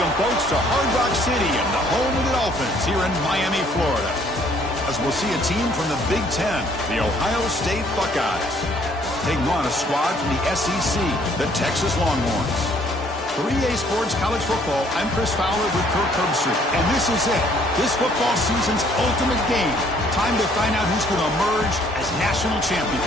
welcome folks to Hard Rock City and the home of the Dolphins here in Miami, Florida. As we'll see a team from the Big Ten, the Ohio State Buckeyes, taking on a squad from the SEC, the Texas Longhorns. 3A Sports College Football, I'm Chris Fowler with Kirk Herbstreit, and this is it. This football season's ultimate game. Time to find out who's going to emerge as national champion.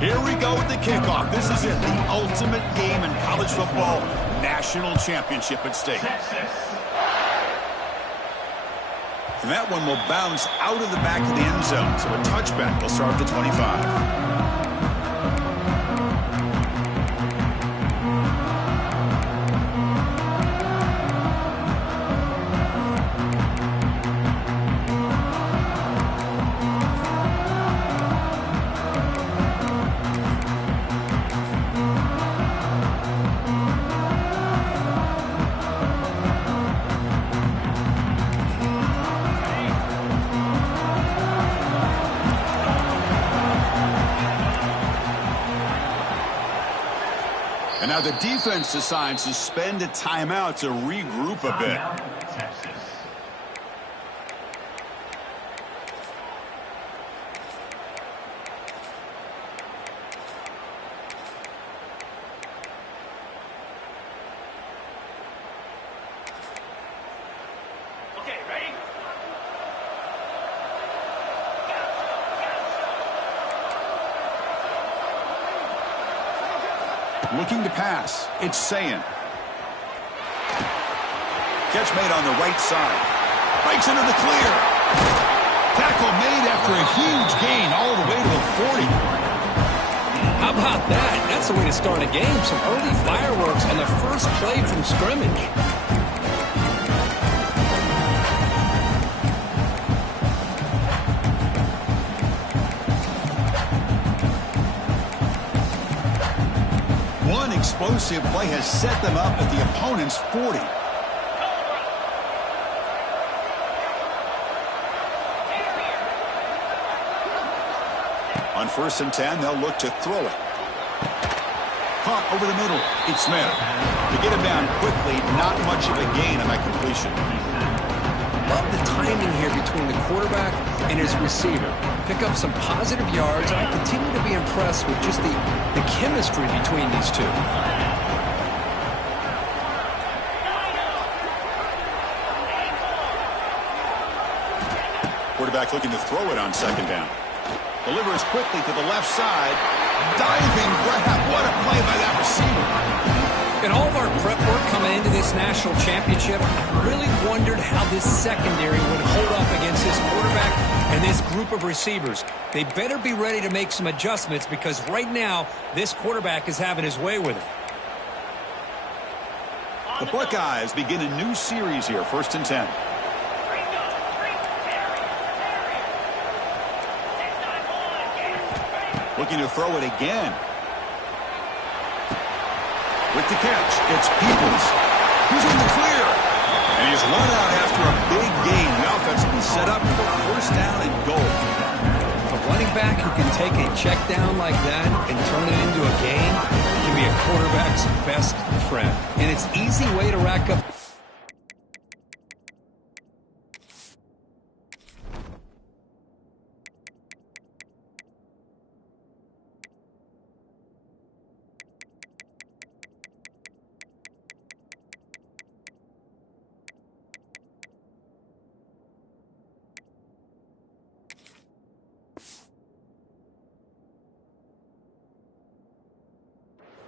Here we go with the kickoff. This is it, the ultimate game in college football, national championship at stake. And that one will bounce out of the back of the end zone, so a touchback will start at the 25. And now the defense decides to spend a timeout to regroup a bit. Okay, ready? Looking to pass. It's Sayin. Catch made on the right side. Breaks into the clear. Tackle made after a huge gain all the way to the 40. How about that? That's the way to start a game. Some early fireworks on the first play from scrimmage. One explosive play has set them up at the opponent's 40. On 1st and 10, they'll look to throw it. Caught over the middle. It's Smith. To get him down quickly, not much of a gain on that completion. Love the timing here between the quarterback and his receiver. Pick up some positive yards, and I continue to be impressed with just the chemistry between these two. Quarterback looking to throw it on 2nd down. Delivers quickly to the left side. Diving grab. What a play by that receiver. In all of our prep work coming into this national championship, I really wondered how this secondary would hold up against this quarterback and this group of receivers. They better be ready to make some adjustments because right now, this quarterback is having his way with it. The Buckeyes begin a new series here, 1st and 10. Looking to throw it again. With the catch, it's Peoples. Who's in the clear? And he's run out after a big gain. The offense will be set up for 1st down and goal. A running back who can take a check down like that and turn it into a gain can be a quarterback's best friend. And it's an easy way to rack up.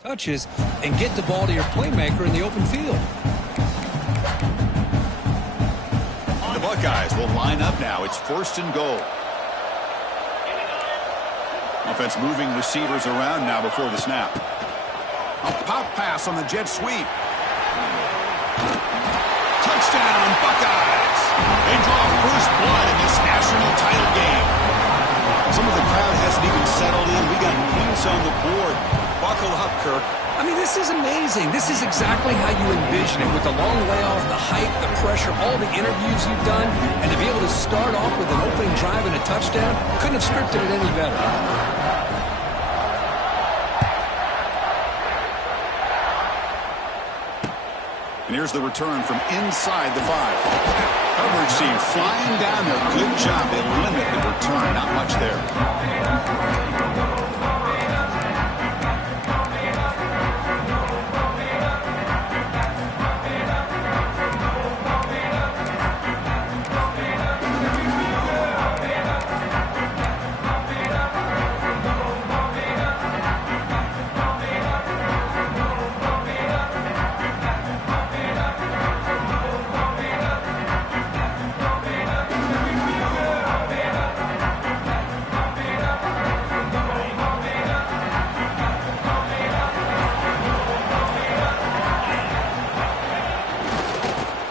touches and get the ball to your playmaker in the open field. The Buckeyes will line up now. It's 1st and goal. Offense moving receivers around now before the snap. A pop pass on the jet sweep. Touchdown, Buckeyes! They draw first blood in this national title game. Some of the crowd hasn't even settled in. We got points on the board. Buckle up, Kirk. I mean, this is amazing. This is exactly how you envision it, with the long layoff, the hype, the pressure, all the interviews you've done, and to be able to start off with an opening drive and a touchdown, couldn't have scripted it any better. And here's the return from inside the 5. Coverage team flying down there. Good job. They limit the return. Not much there.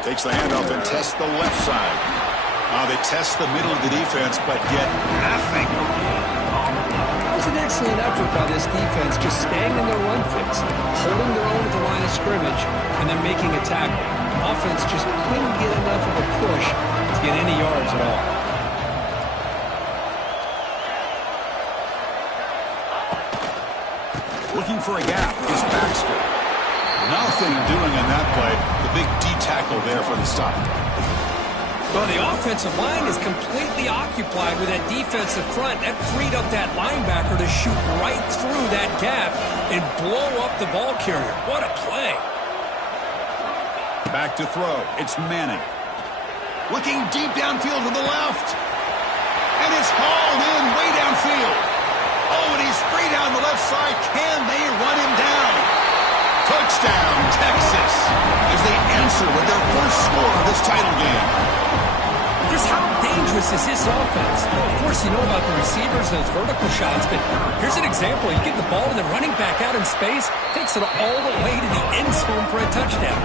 Takes the handoff and tests the left side. They test the middle of the defense, but get nothing. That was an excellent effort by this defense, just staying in their run fix, holding their own at the line of scrimmage, and then making a tackle. Offense just couldn't get enough of a push to get any yards at all. Looking for a gap is Baxter. Nothing doing on that play. The big D tackle there for the stop. Well, the offensive line is completely occupied with that defensive front. That freed up that linebacker to shoot right through that gap and blow up the ball carrier. What a play. Back to throw. It's Manning. Looking deep downfield to the left. And it's hauled in way downfield. Oh, and he's free down the left side. Can they run him down? Touchdown, Texas, as they answer with their first score of this title game. Just how dangerous is this offense? Of course, you know about the receivers, those vertical shots, but here's an example. You get the ball and the running back out in space, takes it all the way to the end zone for a touchdown.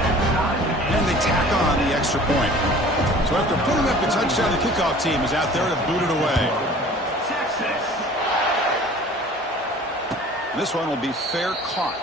And they tack on the extra point. So after putting up the touchdown, the kickoff team is out there to boot it away. This one will be fair caught.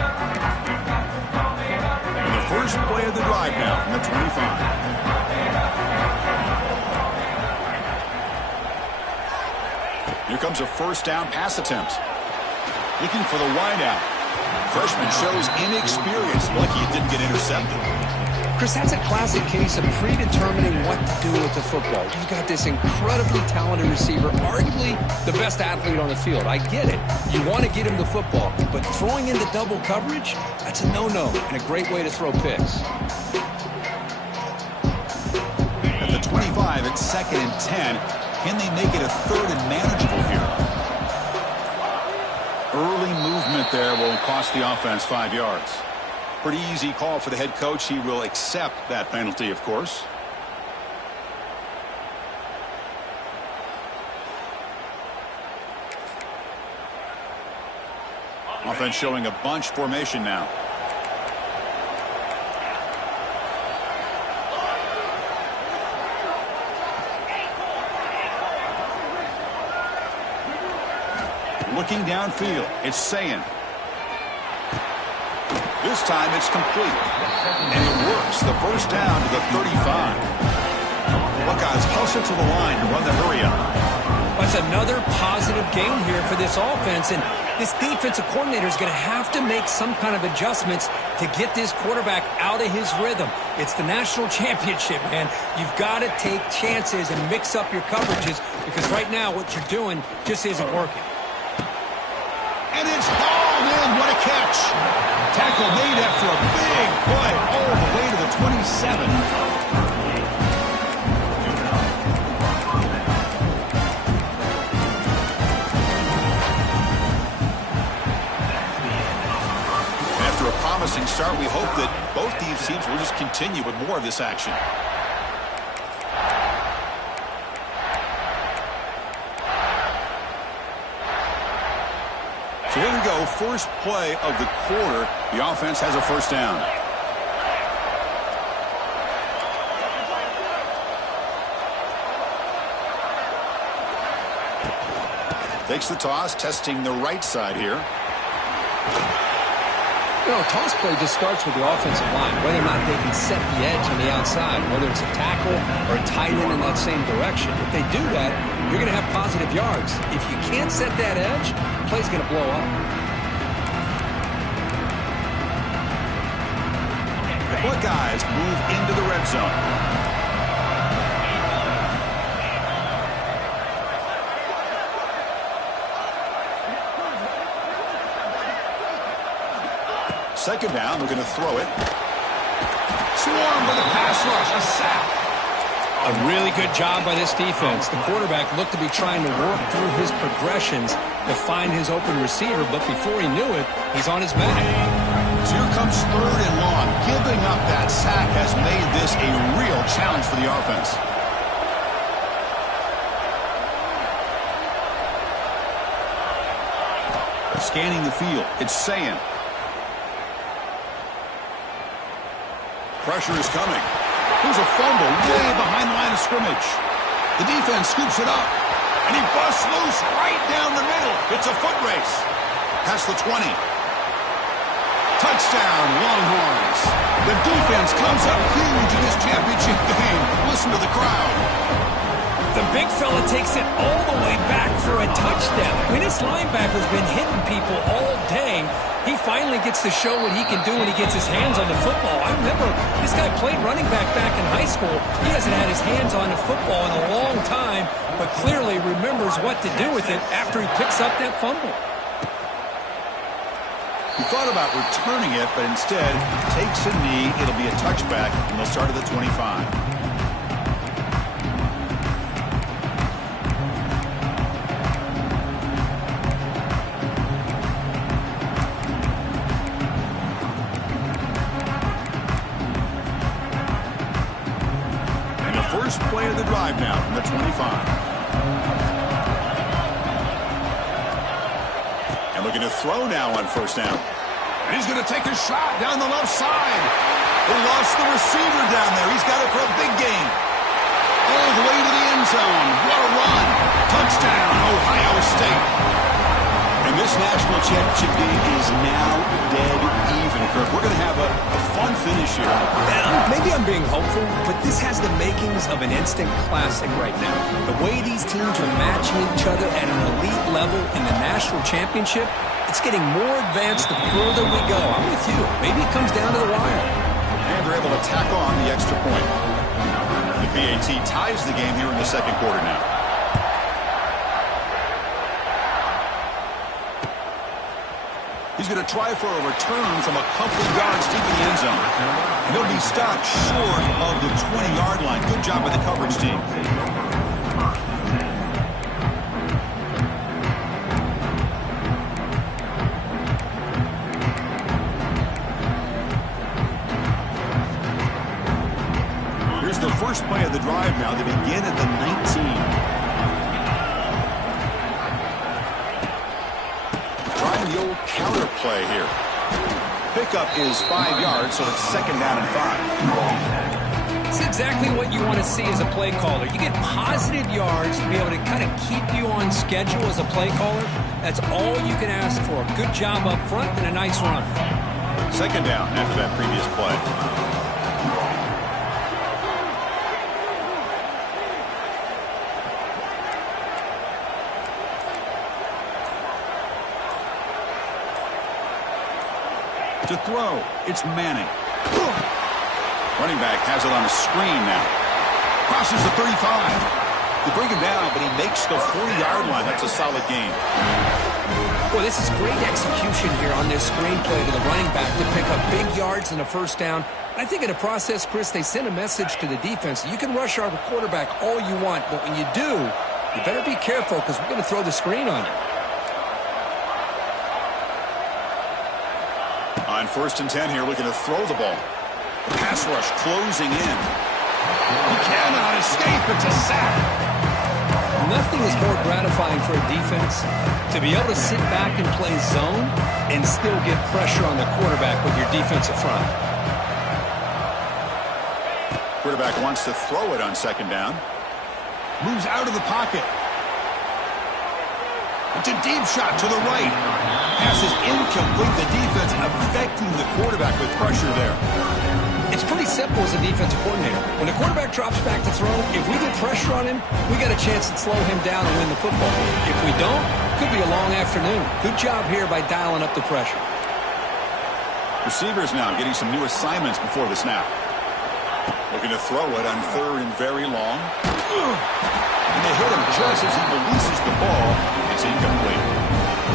And the first play of the drive now from the 25. Here comes a first down pass attempt. Looking for the wideout. Freshman shows inexperience. Lucky it didn't get intercepted. Chris, that's a classic case of predetermining what to do with the football. You've got this incredibly talented receiver, arguably the best athlete on the field. I get it. You want to get him the football, but throwing into double coverage, that's a no-no and a great way to throw picks. At the 25, it's 2nd and 10. Can they make it a 3rd and manageable here? Early movement there will cost the offense 5 yards. Pretty easy call for the head coach. He will accept that penalty, of course. Offense showing a bunch formation now. Looking downfield, it's Sayin. This time it's complete. And it works. The first down to the 35. Buckeyes hustle to the line to run the hurry up. That's another positive gain here for this offense, and this defensive coordinator is going to have to make some kind of adjustments to get this quarterback out of his rhythm. It's the national championship, man. You've got to take chances and mix up your coverages because right now what you're doing just isn't working. And it's hauled in. What a catch. Tackle made after a big play all the way to the 27. After a promising start, we hope that both these teams will just continue with more of this action. So here we go, first play of the quarter. The offense has a first down. Takes the toss, testing the right side here. You know, a toss play just starts with the offensive line, whether or not they can set the edge on the outside, whether it's a tackle or a tight end in that same direction. If they do that, you're going to have positive yards. If you can't set that edge, the play's going to blow up. The Buckeyes move into the red zone. Second down, they're going to throw it. Swarmed by the pass rush, a sack. A really good job by this defense. The quarterback looked to be trying to work through his progressions to find his open receiver, but before he knew it, he's on his back. So here comes third and long. Giving up that sack has made this a real challenge for the offense. Scanning the field, it's Sayin. Pressure is coming. Here's a fumble way behind the line of scrimmage. The defense scoops it up, and he busts loose right down the middle. It's a foot race. Past the 20. Touchdown, Longhorns. The defense comes up huge in this championship game. Listen to the crowd. The big fella takes it all the way back for a touchdown. I mean, this linebacker's been hitting people all day. He finally gets to show what he can do when he gets his hands on the football. I remember this guy played running back in high school. He hasn't had his hands on the football in a long time, but clearly remembers what to do with it after he picks up that fumble. He thought about returning it, but instead takes a knee. It'll be a touchback, and they'll start at the 25. First play of the drive now from the 25. And looking to throw now on first down. And he's going to take a shot down the left side. They lost the receiver down there. He's got it for a big gain. All the way to the end zone. What a run. Touchdown, Ohio State. And this national championship game is now dead even, Kirk. We're going to have a fun finish here. Maybe I'm being hopeful, but this has the makings of an instant classic right now. The way these teams are matching each other at an elite level in the national championship, it's getting more advanced the further we go. I'm with you. Maybe it comes down to the wire. And they're able to tack on the extra point. The BAT ties the game here in the second quarter now. He's going to try for a return from a couple of yards deep in the end zone. And he'll be stopped short of the 20-yard line. Good job by the coverage team. Here's the first play of the drive now. They begin at the 19. The old counter play here. Pickup is 5 yards, so it's second down and 5. It's exactly what you want to see as a play caller. You get positive yards to be able to kind of keep you on schedule as a play caller. That's all you can ask for. Good job up front and a nice run. Second down after that previous play. To throw, it's Manning. Running back has it on a screen now. Crosses the 35. They bring him down, but he makes the 40-yard line. That's a solid gain. Well, this is great execution here on this screenplay to the running back to pick up big yards and a first down. I think in the process, Chris, they send a message to the defense. You can rush our quarterback all you want, but when you do, you better be careful because we're going to throw the screen on you. On 1st and 10 here, looking to throw the ball. The pass rush closing in. He cannot escape. It's a sack. Nothing is more gratifying for a defense to be able to sit back and play zone and still get pressure on the quarterback with your defensive front. Quarterback wants to throw it on 2nd down. Moves out of the pocket. It's a deep shot to the right. Pass is incomplete. The defense affecting the quarterback with pressure there. It's pretty simple as a defensive coordinator. When the quarterback drops back to throw, if we get pressure on him, we got a chance to slow him down and win the football. If we don't, could be a long afternoon. Good job here by dialing up the pressure. Receivers now getting some new assignments before the snap. Looking to throw it on 3rd and very long. And they hit him just as he releases the ball. It's incomplete.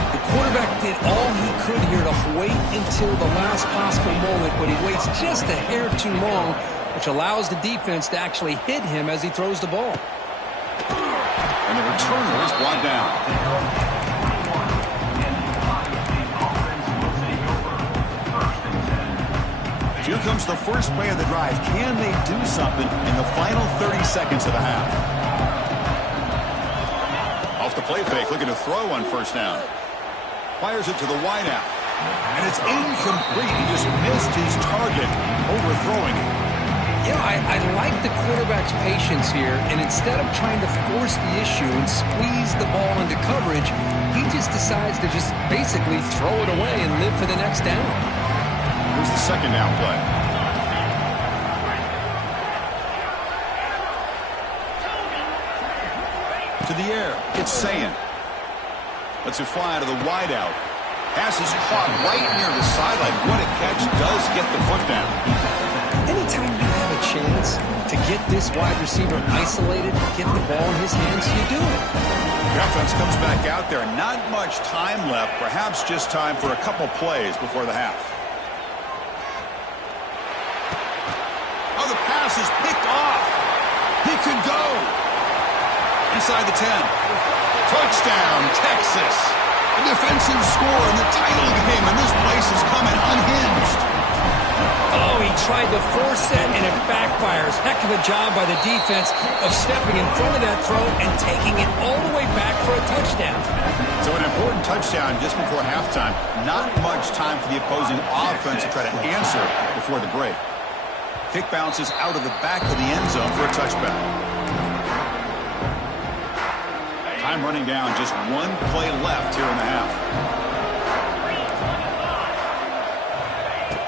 The quarterback did all he could here to wait until the last possible moment, but he waits just a hair too long, which allows the defense to actually hit him as he throws the ball. And the returner is brought down. Here comes the first play of the drive. Can they do something in the final 30 seconds of the half? Off the play fake, looking to throw on 1st down. Fires it to the wideout. And it's incomplete. He just missed his target, overthrowing it. Yeah, I like the quarterback's patience here, and instead of trying to force the issue and squeeze the ball into coverage, he just decides to just basically throw it away and live for the next down. Here's the 2nd down play. To the air, it's Sayin. Lets it fly out of the wideout. Pass is caught right near the sideline. What a catch. Does get the foot down. Anytime you have a chance to get this wide receiver isolated, get the ball in his hands, you do it. The offense comes back out there. Not much time left. Perhaps just time for a couple plays before the half. Oh, the pass is picked off. He could go. Inside the 10. Touchdown, Texas. A defensive score in the title game, and this place is coming unhinged. Oh, he tried to force it, and it backfires. Heck of a job by the defense of stepping in front of that throw and taking it all the way back for a touchdown. So an important touchdown just before halftime. Not much time for the opposing offense to try to answer before the break. Kick bounces out of the back of the end zone for a touchback. Time running down, just one play left here in the half.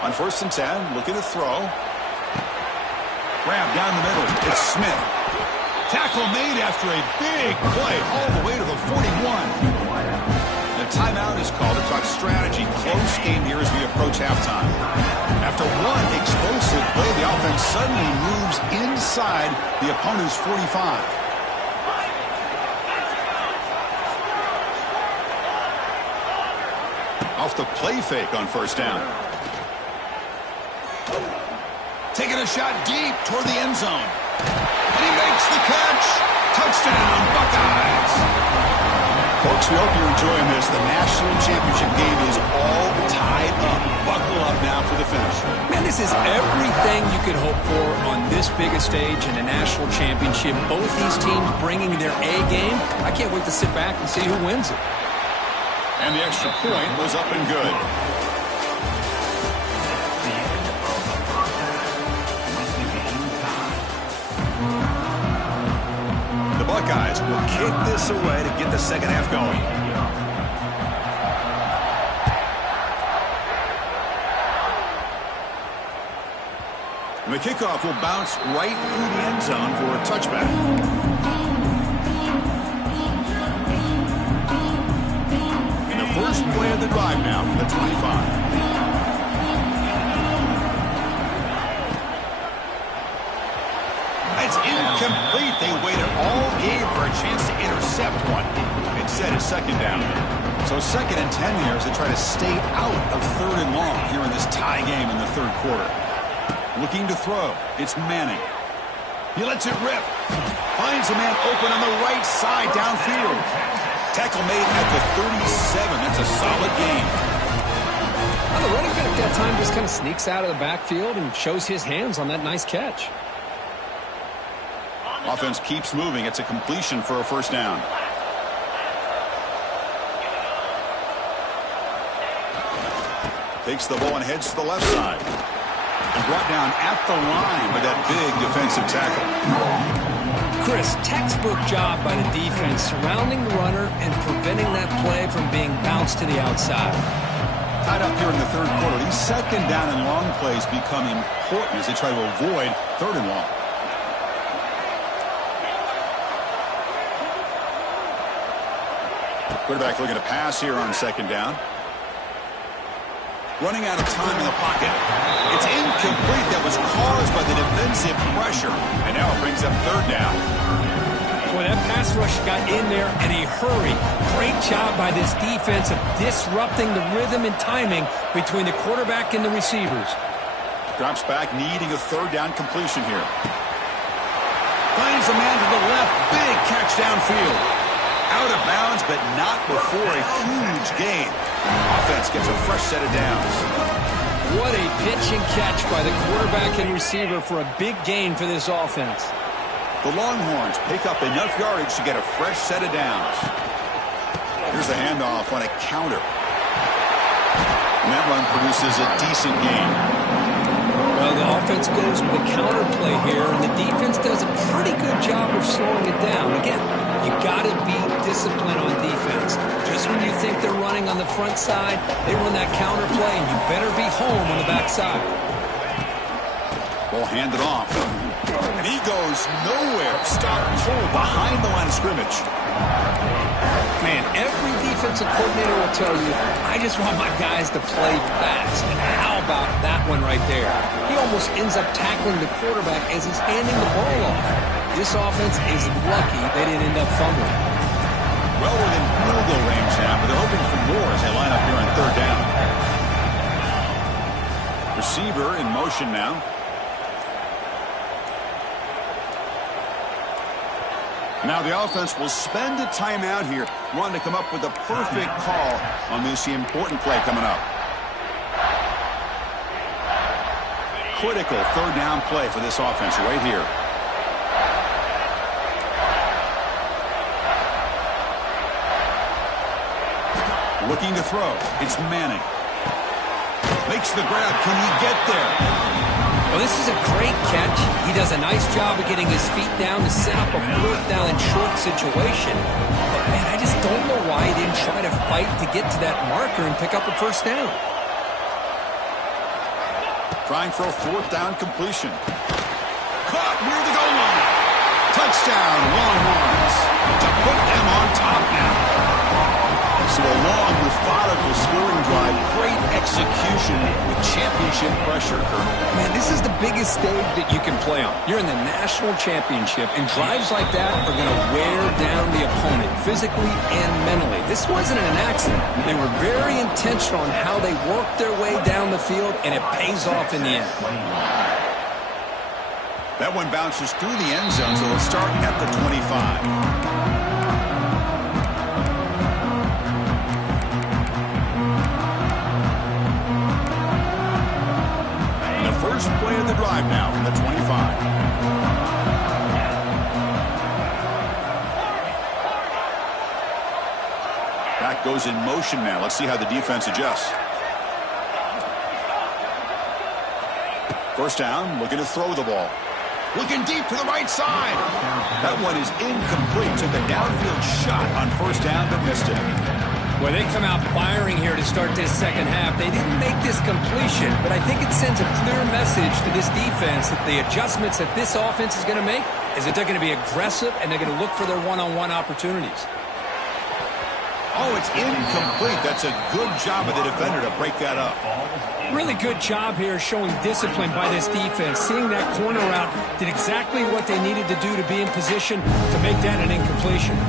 On 1st and 10, looking to throw. Grab down the middle. It's Smith. Tackle made after a big play all the way to the 41. The timeout is called to talk strategy. Close game here as we approach halftime. After one explosive play, the offense suddenly moves inside the opponent's 45. Off the play fake on 1st down. Taking a shot deep toward the end zone. And he makes the catch. Touchdown, Buckeyes. Folks, we hope you're enjoying this. The national championship game is all tied up. Buckle up now for the finish. Man, this is everything you could hope for on this biggest stage in a national championship. Both these teams bringing their A game. I can't wait to sit back and see who wins it. And the extra point was up and good. The Buckeyes will kick this away to get the second half going. And the kickoff will bounce right through the end zone for a touchback. First play of the drive now from the 25. second down. So 2nd and 10 here as they try to stay out of 3rd and long here in this tie game in the 3rd quarter. Looking to throw. It's Manning. He lets it rip. Finds a man open on the right side downfield. Tackle made at the 37. That's a solid gain. Well, the running back at that time just kind of sneaks out of the backfield and shows his hands on that nice catch. Offense keeps moving. It's a completion for a 1st down. Takes the ball and heads to the left side. And brought down at the line with that big defensive tackle. Chris, textbook job by the defense surrounding the runner and preventing that play from being bounced to the outside. Tied up here in the 3rd quarter. These 2nd down and long plays become important as they try to avoid 3rd and long. Quarterback looking to pass here on 2nd down. Running out of time in the pocket. It's incomplete. That was caused by the defensive pressure. And now it brings up 3rd down. Boy, that pass rush got in there in a hurry. Great job by this defense of disrupting the rhythm and timing between the quarterback and the receivers. Drops back, needing a 3rd down completion here. Finds a man to the left. Big catch downfield. Out of bounds, but not before a huge gain. Offense gets a fresh set of downs. What a pitch and catch by the quarterback and receiver for a big gain for this offense. The Longhorns pick up enough yardage to get a fresh set of downs. Here's the handoff on a counter. And that run produces a decent gain. Well, the offense goes with a counter play here, and the defense does a pretty good job of slowing it down. Again, you got to be disciplined on defense. Just when you think they're running on the front side, they run that counter play, and you better be home on the back side. Ball handed off. And he goes nowhere. Stop pull behind the line of scrimmage. Man, every defensive coordinator will tell you, I just want my guys to play fast. And how about that one right there? He almost ends up tackling the quarterback as he's handing the ball off. This offense is lucky they didn't end up fumbling. Well within field goal range now, but they're hoping for more as they line up here on 3rd down. Receiver in motion now. Now the offense will spend a timeout here, wanting to come up with the perfect call on this important play coming up. Critical 3rd down play for this offense right here. Looking to throw. It's Manning. Makes the grab. Can he get there? Well, this is a great catch. He does a nice job of getting his feet down to set up a 4th down and short situation. But, man, I just don't know why he didn't try to fight to get to that marker and pick up a 1st down. Trying for a 4th down completion. Caught near the goal line. Touchdown, Longhorns. To put them on top now. So a long, methodical scoring drive. Great execution with championship pressure. Man, this is the biggest stage that you can play on. You're in the national championship, and drives like that are going to wear down the opponent physically and mentally. This wasn't an accident. They were very intentional on how they worked their way down the field, and it pays off in the end. That one bounces through the end zone, so they'll start at the 25. First play of the drive now from the 25. Back goes in motion now. Let's see how the defense adjusts. 1st down, looking to throw the ball. Looking deep to the right side. That one is incomplete. Took a downfield shot on 1st down, but missed it. Well, they come out firing here to start this 2nd half. They didn't make this completion, but I think it sends a clear message to this defense that the adjustments that this offense is going to make is that they're going to be aggressive and they're going to look for their one-on-one opportunities. Oh, it's incomplete. That's a good job of the defender to break that up. Really good job here showing discipline by this defense. Seeing that corner out did exactly what they needed to do to be in position to make that an incompletion.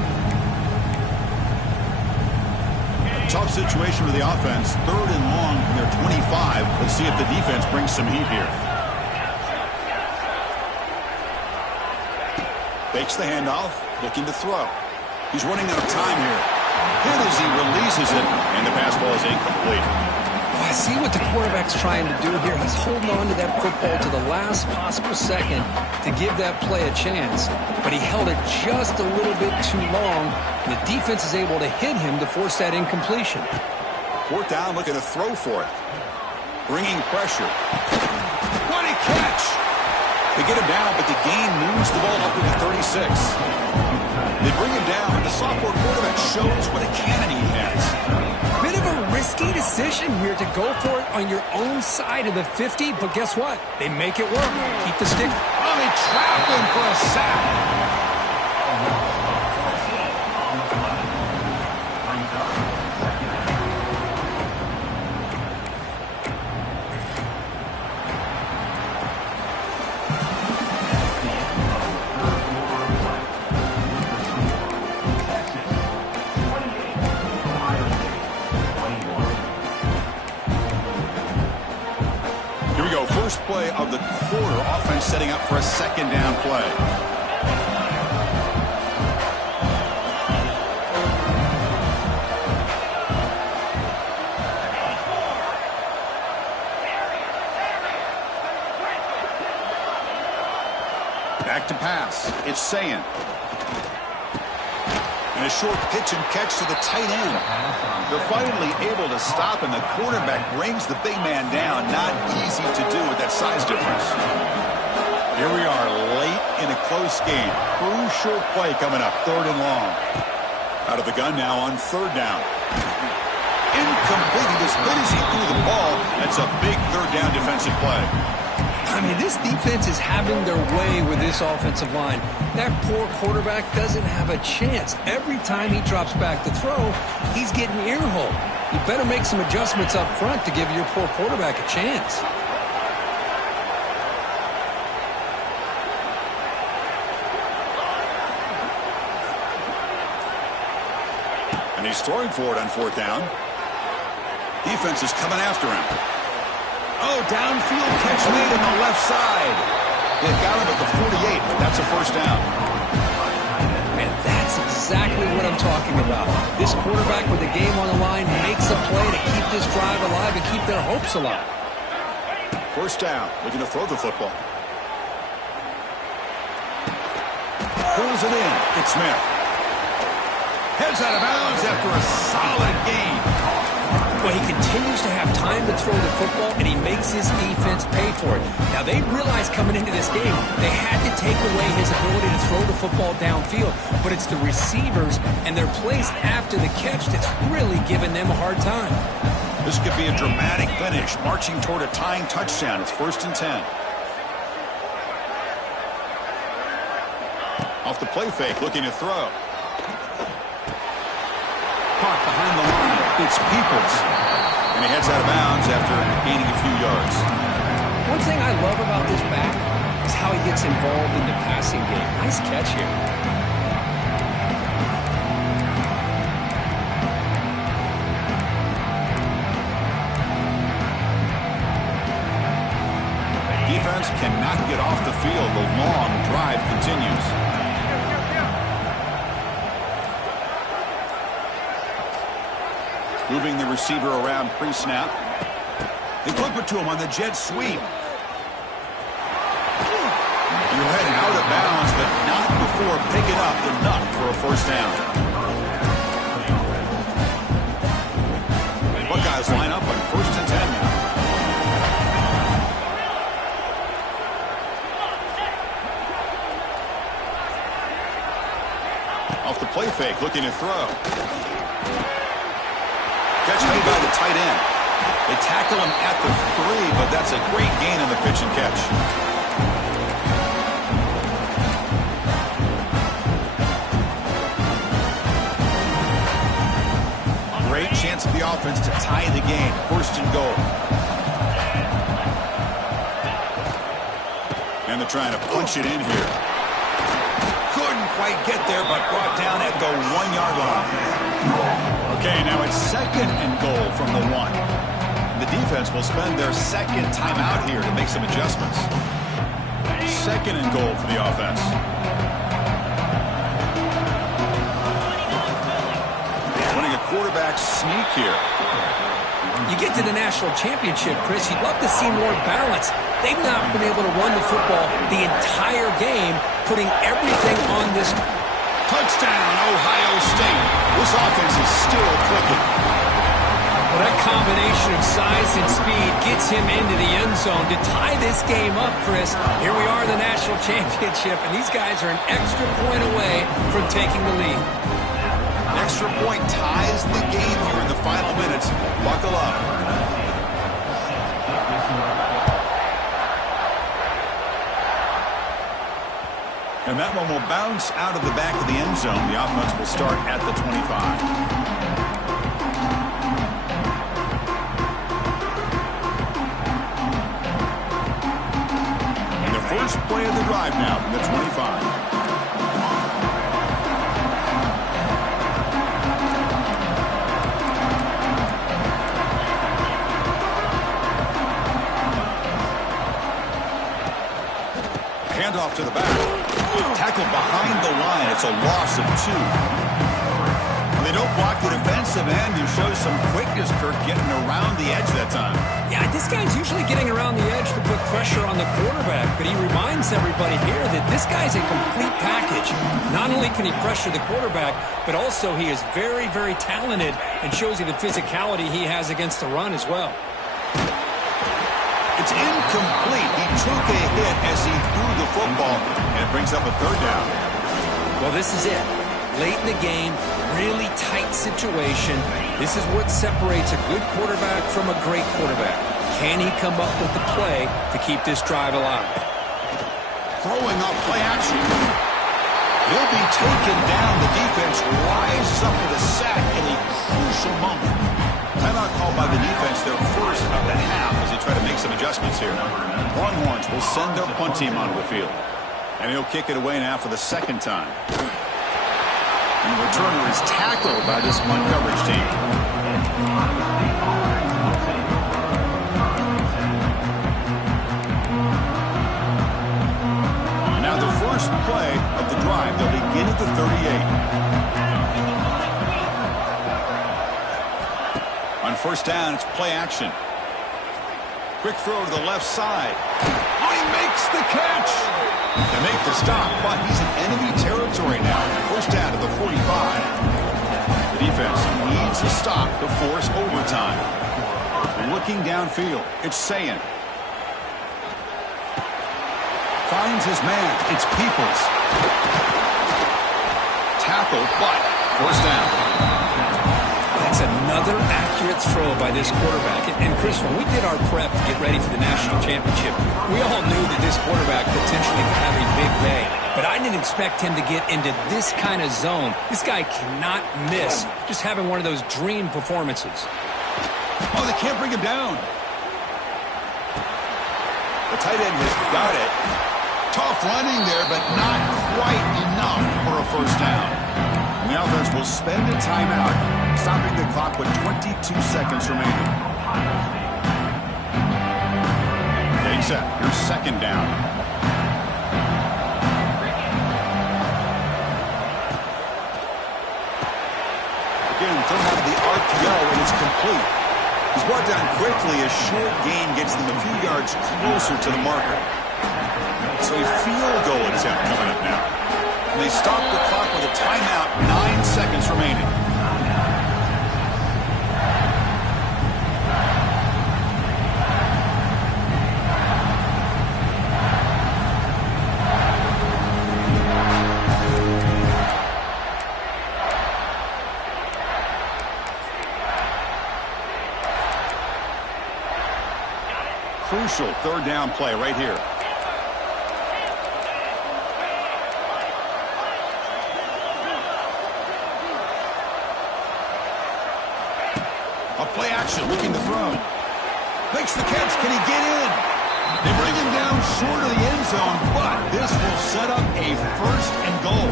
Tough situation for the offense. 3rd and long from their 25. Let's see if the defense brings some heat here. Fakes the handoff, looking to throw. He's running out of time here. Hit as he releases it, and the pass ball is incomplete. I see what the quarterback's trying to do here. He's holding on to that football to the last possible second to give that play a chance. But he held it just a little bit too long, and the defense is able to hit him to force that incompletion. 4th down, looking to throw for it. Bringing pressure. What a catch! They get him down, but the gain moves the ball up to the 36. They bring him down, and the sophomore quarterback shows what a cannon he has. Bit of a risky decision here to go for it on your own side of the 50, but guess what? They make it work. Keep the stick. Oh, they trap him for a sack. First play of the quarter, offense setting up for a 2nd down play. Back to pass. It's Sayin. And a short pitch and catch to the tight end. They're finally able to stop, and the quarterback brings the big man down. Not easy to do with that size difference. Here we are late in a close game. Crucial play coming up, 3rd and long. Out of the gun now on 3rd down. Incomplete. As good as he threw the ball, that's a big 3rd down defensive play. I mean, this defense is having their way with this offensive line. That poor quarterback doesn't have a chance. Every time he drops back to throw, he's getting ear-hole. You better make some adjustments up front to give your poor quarterback a chance. And he's throwing for it on 4th down. Defense is coming after him. Oh, downfield catch made on the left side. They got him at the 48, but that's a 1st down. And that's exactly what I'm talking about. This quarterback with the game on the line makes a play to keep this drive alive and keep their hopes alive. 1st down, looking to throw the football. Pulls it in. It's Smith. Heads out of bounds after a solid gain. Well, he continues to have time to throw the football, and he makes his defense pay for it. Now, they realized coming into this game they had to take away his ability to throw the football downfield, but it's the receivers and their plays after the catch that's really giving them a hard time. This could be a dramatic finish, marching toward a tying touchdown. It's 1st and 10. Off the play fake, looking to throw. Caught behind the line. It's Peoples. And he heads out of bounds after gaining a few yards. One thing I love about this back is how he gets involved in the passing game. Nice catch here. Defense cannot get off the field. The long drive continues. Moving the receiver around pre-snap. They flip it to him on the jet sweep. You're heading out of bounds, but not before picking up enough for a 1st down. Buckeyes line up on 1st and 10 now. Off the play fake, looking to throw. Catch made by the tight end. They tackle him at the 3, but that's a great gain in the pitch and catch. Great chance of the offense to tie the game. 1st and goal. And they're trying to punch it in here. Couldn't quite get there, but brought down at the 1-yard line. Okay, now it's 2nd and goal from the 1. The defense will spend their 2nd timeout here to make some adjustments. 2nd and goal for the offense. Running a quarterback sneak here. You get to the national championship, Chris, you'd love to see more balance. They've not been able to run the football the entire game, putting everything on this. Touchdown, Ohio State. This offense is still clicking. Well, that combination of size and speed gets him into the end zone to tie this game up, Chris. Here we are in the national championship, and these guys are an extra point away from taking the lead. An extra point ties the game here in the final minutes. Buckle up. And that one will bounce out of the back of the end zone. The offense will start at the 25. First play of the drive now from the 25. Handoff to the back. Tackled behind the line. It's a loss of 2. They don't block the defensive end. You show some quickness, Kirk, getting around the edge that time. Yeah, this guy's usually getting around the edge to put pressure on the quarterback, but he reminds everybody here that this guy's a complete package. Not only can he pressure the quarterback, but also he is very, very talented and shows you the physicality he has against the run as well. It's incomplete. He took a hit as he threw the football, and it brings up a 3rd down. Well, this is it. Late in the game, really tight situation. This is what separates a good quarterback from a great quarterback. Can he come up with the play to keep this drive alive? Throwing up play action. He'll be taken down. The defense rises up with a sack in a crucial moment. Timeout called by the defense, their first of the half, as they try to make some adjustments here. Longhorns will send their punt team onto the field. And he'll kick it away now for the 2nd time. And the returner is tackled by this punt coverage team. And now the first play of the drive. They'll begin at the 38. On 1st down, it's play action. Quick throw to the left side. Oh, he makes the catch. They make the stop, but he's in enemy territory now. 1st down to the 45. The defense needs a stop to force overtime. Looking downfield, it's Sayin. Finds his man. It's Peoples. Tackled, but 1st down. That's another accurate throw by this quarterback. And Chris, when we did our prep to get ready for the national championship, we all knew that this quarterback potentially could have a big day. But I didn't expect him to get into this kind of zone. This guy cannot miss just having one of those dream performances. Oh, they can't bring him down. The tight end has got it. Tough running there, but not quite enough for a 1st down. And the offense will spend a timeout, stopping the clock with 22 seconds remaining. Getting set. Here's 2nd down. Again, thrown out of the RPO, and it's complete. He's brought down quickly. A short gain gets them a few yards closer to the marker. So a field goal attempt coming up now. And they stop the clock with a timeout, 9 seconds remaining. Crucial 3rd down play right here. Play action, looking to throw. Makes the catch. Can he get in? They bring him down short of the end zone, but this will set up a 1st and goal.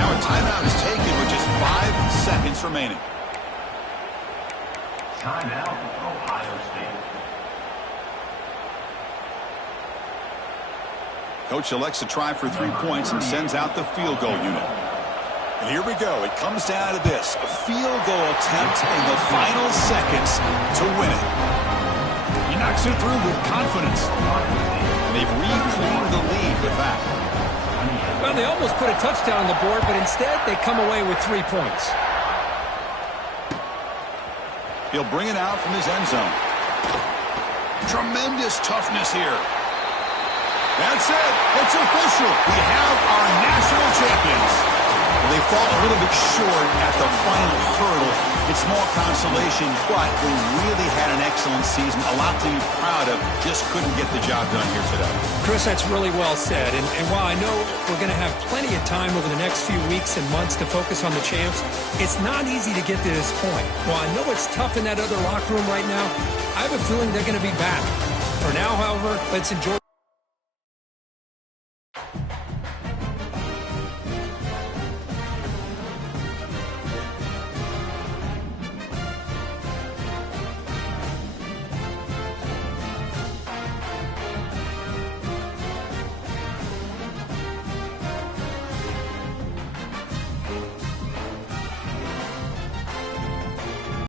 Now a timeout is taken. remaining. Timeout, Ohio State. Coach elects to try for 3 points and sends out the field goal unit. And here we go. It comes down to this. A field goal attempt in the final seconds to win it. He knocks it through with confidence. And they've reclaimed the lead with that. Well, they almost put a touchdown on the board, but instead they come away with 3 points. He'll bring it out from his end zone. Tremendous toughness here. That's it. It's official. We have our national champions. They fall a little bit short at the final hurdle. It's small consolation, but they really had an excellent season. A lot to be proud of. Just couldn't get the job done here today. Chris, that's really well said. And while I know we're going to have plenty of time over the next few weeks and months to focus on the champs, it's not easy to get to this point. While I know it's tough in that other locker room right now, I have a feeling they're going to be back. For now, however, let's enjoy.